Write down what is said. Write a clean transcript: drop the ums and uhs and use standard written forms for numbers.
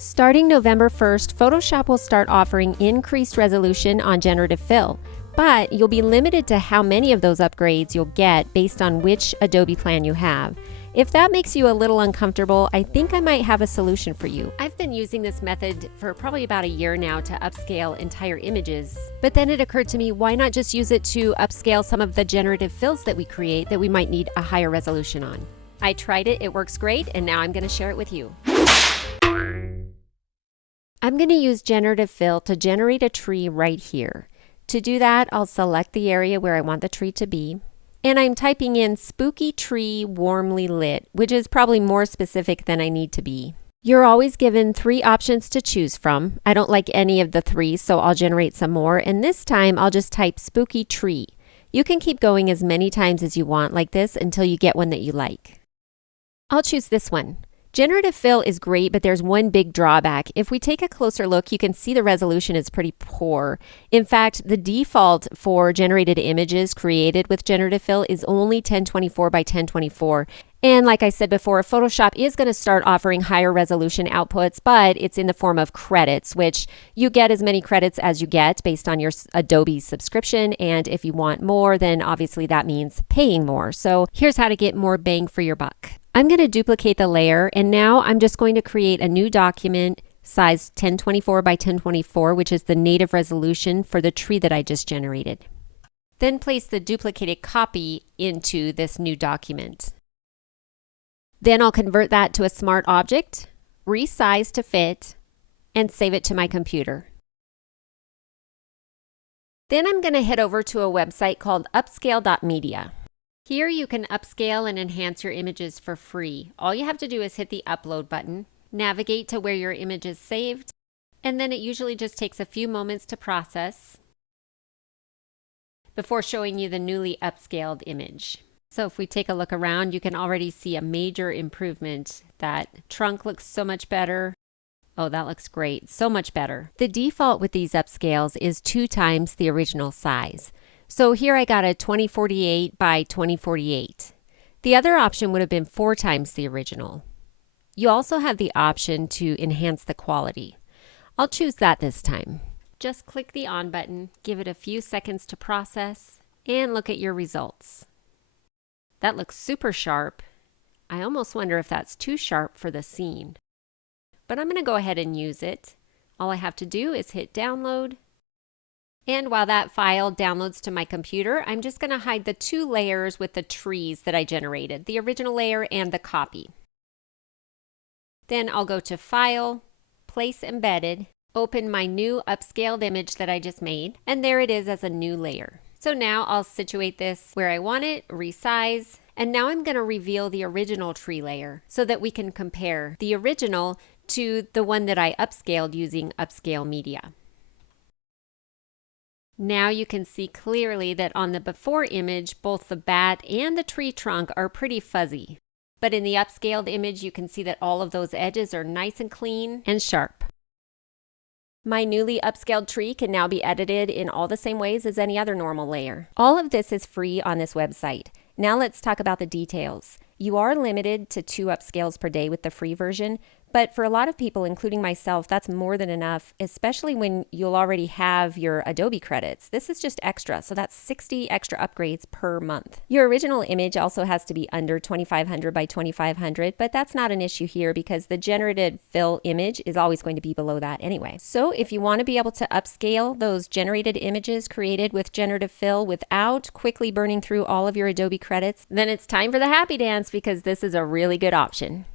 Starting November 1st, Photoshop will start offering increased resolution on generative fill, but you'll be limited to how many of those upgrades you'll get based on which Adobe plan you have. If that makes you a little uncomfortable, I think I might have a solution for you. I've been using this method for probably about a year now to upscale entire images, but then it occurred to me, why not just use it to upscale some of the generative fills that we create that we might need a higher resolution on? I tried it, it works great, and now I'm going to share it with you. I'm going to use generative fill to generate a tree right here. To do that, I'll select the area where I want the tree to be, and I'm typing in spooky tree warmly lit, which is probably more specific than I need to be. You're always given 3 options to choose from. I don't like any of the 3, so I'll generate some more, and this time I'll just type spooky tree. You can keep going as many times as you want like this until you get one that you like. I'll choose this one. Generative fill is great, but there's one big drawback. If we take a closer look, you can see the resolution is pretty poor. In fact, the default for generated images created with generative fill is only 1024 by 1024. And like I said before, Photoshop is going to start offering higher resolution outputs, but it's in the form of credits, which you get as many credits as you get based on your Adobe subscription. And if you want more, then obviously that means paying more. So here's how to get more bang for your buck. I'm going to duplicate the layer, and now I'm just going to create a new document size 1024 by 1024, which is the native resolution for the tree that I just generated. Then place the duplicated copy into this new document. Then I'll convert that to a smart object, resize to fit, and save it to my computer. Then I'm going to head over to a website called upscale.media. Here you can upscale and enhance your images for free. All you have to do is hit the upload button, navigate to where your image is saved, and then it usually just takes a few moments to process before showing you the newly upscaled image. So if we take a look around, you can already see a major improvement. That trunk looks so much better. Oh, that looks great. So much better. The default with these upscales is 2 times the original size. So here I got a 2048 by 2048. The other option would have been 4 times the original. You also have the option to enhance the quality. I'll choose that this time. Just click the on button, give it a few seconds to process, and look at your results. That looks super sharp. I almost wonder if that's too sharp for the scene. But I'm going to go ahead and use it. All I have to do is hit download. And while that file downloads to my computer, I'm just going to hide the 2 layers with the trees that I generated, the original layer and the copy. Then I'll go to File, Place Embedded, open my new upscaled image that I just made, and there it is as a new layer. So now I'll situate this where I want it, resize, and now I'm going to reveal the original tree layer so that we can compare the original to the one that I upscaled using upscale media. Now you can see clearly that on the before image, both the bat and the tree trunk are pretty fuzzy. But in the upscaled image, you can see that all of those edges are nice and clean and sharp. My newly upscaled tree can now be edited in all the same ways as any other normal layer. All of this is free on this website. Now let's talk about the details. You are limited to 2 upscales per day with the free version, but for a lot of people, including myself, that's more than enough, especially when you'll already have your Adobe credits. This is just extra, so that's 60 extra upgrades per month. Your original image also has to be under 2500 by 2500, but that's not an issue here because the generated fill image is always going to be below that anyway. So if you want to be able to upscale those generated images created with generative fill without quickly burning through all of your Adobe credits, then it's time for the happy dance because this is a really good option.